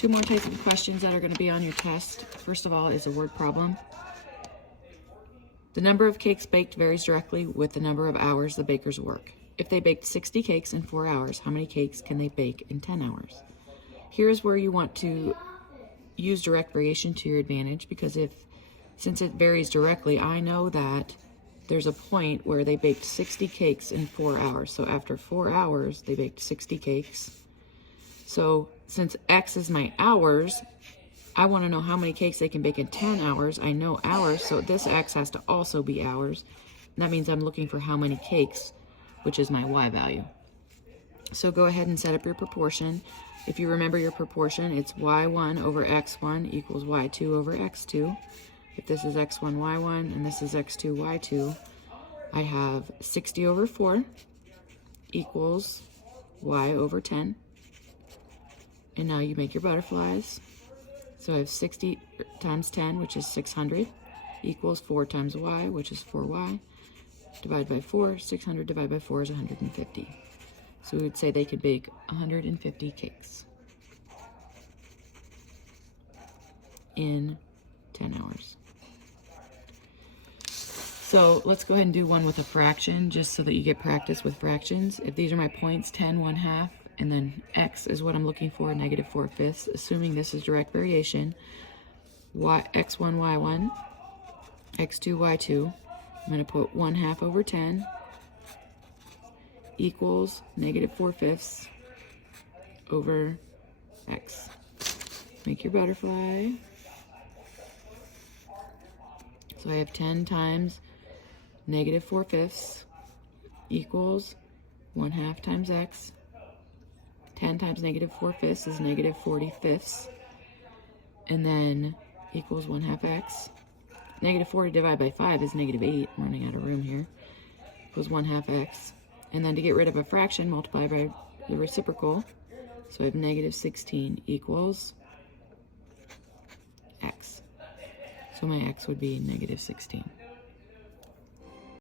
Two more types of questions that are going to be on your test. First of all is a word problem. The number of cakes baked varies directly with the number of hours the bakers work. If they baked 60 cakes in 4 hours, how many cakes can they bake in 10 hours? Here's where you want to use direct variation to your advantage, because since it varies directly, I know that there's a point where they baked 60 cakes in 4 hours. So after 4 hours, they baked 60 cakes. So since X is my hours, I want to know how many cakes they can bake in 10 hours. I know hours, so this X has to also be hours. And that means I'm looking for how many cakes, which is my Y value. So go ahead and set up your proportion. If you remember your proportion, it's Y1 over X1 equals Y2 over X2. If this is X1, Y1, and this is X2, Y2, I have 60 over 4 equals Y over 10. And now you make your butterflies. So I have 60 times 10, which is 600, equals 4 times Y, which is 4Y, divided by 4. 600 divided by 4 is 150. So we would say they could bake 150 cakes in 10 hours. So let's go ahead and do one with a fraction, just so that you get practice with fractions. If these are my points, 10, 1/2, and then X is what I'm looking for, -4/5, assuming this is direct variation, X1, Y1, X2, Y2, I'm going to put 1/2 over 10 equals -4/5 over X. Make your butterfly. So I have 10 times -4/5 equals 1/2 times X. 10 times -4/5 is -40/5, and then equals 1/2 X. -40 divided by 5 is -8. I'm running out of room here. Equals 1/2 X. And then to get rid of a fraction, multiply by the reciprocal. So I have -16 equals X. So my X would be -16.